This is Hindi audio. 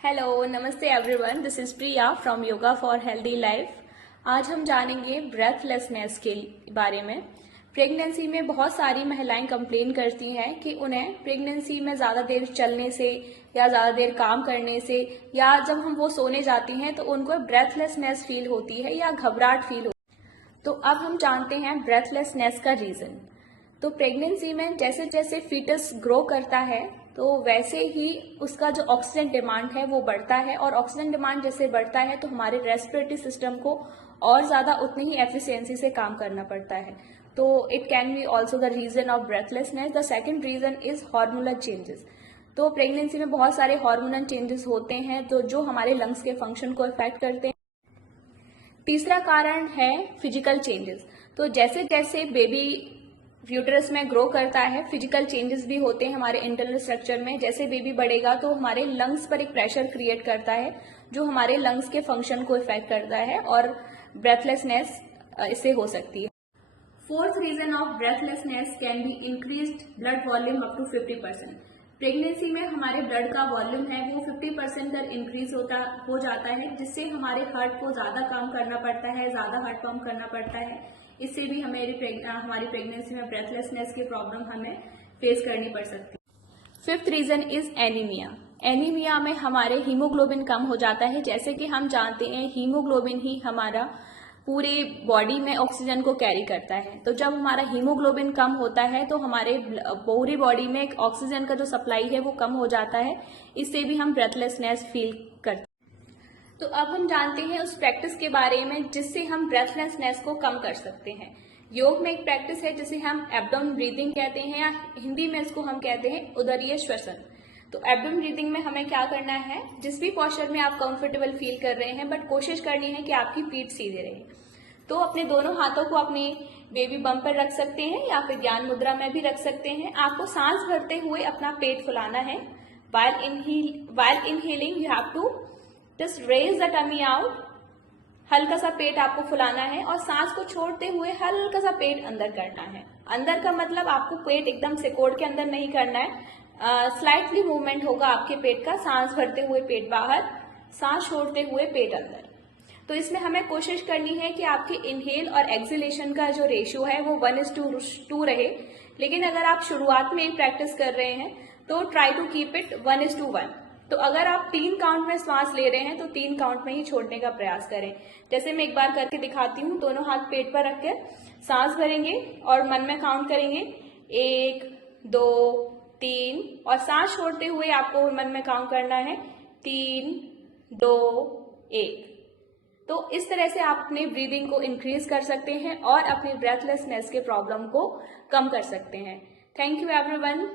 हेलो, नमस्ते everyone. This is Priya from yoga for healthy life. आज हम जानेंगे ब्रेथलेसनेस के बारे में। प्रेगनेंसी में बहुत सारी महिलाएं कंप्लेन करती हैं कि उन्हें प्रेगनेंसी में ज़्यादा देर चलने से या ज़्यादा देर काम करने से या जब हम वो सोने जाती हैं तो उनको ब्रेथलेसनेस फील होती है या घबराहट फील होती है। तो अब हम जानते हैं ब्रेथलेसनेस का रीज़न। तो प्रेगनेंसी में जैसे जैसे फीटस ग्रो करता है तो वैसे ही उसका जो ऑक्सीजन डिमांड है वो बढ़ता है, और ऑक्सीजन डिमांड जैसे बढ़ता है तो हमारे रेस्पिरेटरी सिस्टम को और ज़्यादा उतनी ही एफिशिएंसी से काम करना पड़ता है। तो it can be also the reason of breathlessness. The second reason is hormonal changes. तो प्रेगनेंसी में बहुत सारे हार्मोनल चेंजेस होते हैं तो जो हमारे लंग्स के फंक्शन को इफेक्ट करते हैं। तीसरा कारण है फिजिकल चेंजेस। तो जैसे जैसे बेबी यूटरस में ग्रो करता है फिजिकल चेंजेस भी होते हैं हमारे इंटरनल स्ट्रक्चर में। जैसे बेबी बढ़ेगा तो हमारे लंग्स पर एक प्रेशर क्रिएट करता है जो हमारे लंग्स के फंक्शन को इफेक्ट करता है और ब्रेथलेसनेस इससे हो सकती है। Fourth reason of breathlessness can be increased blood volume up to 50%। Pregnancy में हमारे ब्लड का वॉल्यूम है वो 50% तक इंक्रीज हो जाता है, जिससे हमारे हार्ट को ज्यादा काम करना पड़ता है, ज्यादा हार्ट पंप करना पड़ता है। इससे भी हमारी प्रेगनेंसी में ब्रेथलेसनेस की प्रॉब्लम हमें फेस करनी पड़ सकती है। Fifth reason is anaemia. Anaemia में हमारे हीमोग्लोबिन कम हो जाता है। जैसे कि हम जानते हैं हीमोग्लोबिन ही हमारा पूरे बॉडी में ऑक्सीजन को कैरी करता है। तो जब हमारा हीमोग्लोबिन कम होता है तो हमारे पूरी बॉडी में ऑक्सीजन का जो सप्लाई है वो कम हो जाता है। इससे भी हम ब्रेथलेसनेस फील करते हैं। तो अब हम जानते हैं उस प्रैक्टिस के बारे में जिससे हम ब्रेथलेसनेस को कम कर सकते हैं। योग में एक प्रैक्टिस है जिसे हम एब्डोमेन ब्रीदिंग कहते हैं, या हिंदी में इसको हम कहते हैं उदरीय श्वसन। तो एब्डोमेन ब्रीदिंग में हमें क्या करना है, जिस भी पोस्चर में आप कंफर्टेबल फील कर रहे हैं बट कोशिश करनी है कि आपकी पीठ सीधे रहे। तो अपने दोनों हाथों को अपने बेबी बम पर रख सकते हैं या फिर ज्ञान मुद्रा में भी रख सकते हैं। आपको सांस भरते हुए अपना पेट फुलाना है। while inhaling you have to just raise the tummy out। हल्का सा पेट आपको फुलाना है और सांस को छोड़ते हुए हल्का सा पेट अंदर करना है। अंदर का मतलब आपको पेट एकदम सिकोड़ के अंदर नहीं करना है, स्लाइटली मूवमेंट होगा आपके पेट का। सांस भरते हुए पेट बाहर, सांस छोड़ते हुए पेट अंदर। तो इसमें हमें कोशिश करनी है कि आपके इनहेल और एक्सहेलेशन का जो रेशियो है वो 1:2 रहे। लेकिन अगर आप शुरुआत में प्रैक्टिस कर रहे हैं तो ट्राई टू कीप इट 1:1। तो अगर आप 3 काउंट में सांस ले रहे हैं तो 3 काउंट में ही छोड़ने का प्रयास करें। जैसे मैं एक बार करके दिखाती हूँ। दोनों हाथ पेट पर रखकर सांस भरेंगे और मन में काउंट करेंगे 1, 2, 3, और सांस छोड़ते हुए आपको मन में काउंट करना है 3, 2, 1। तो इस तरह से आप अपने ब्रीदिंग को इंक्रीज कर सकते हैं और अपनी ब्रेथलेसनेस के प्रॉब्लम को कम कर सकते हैं। Thank you everyone.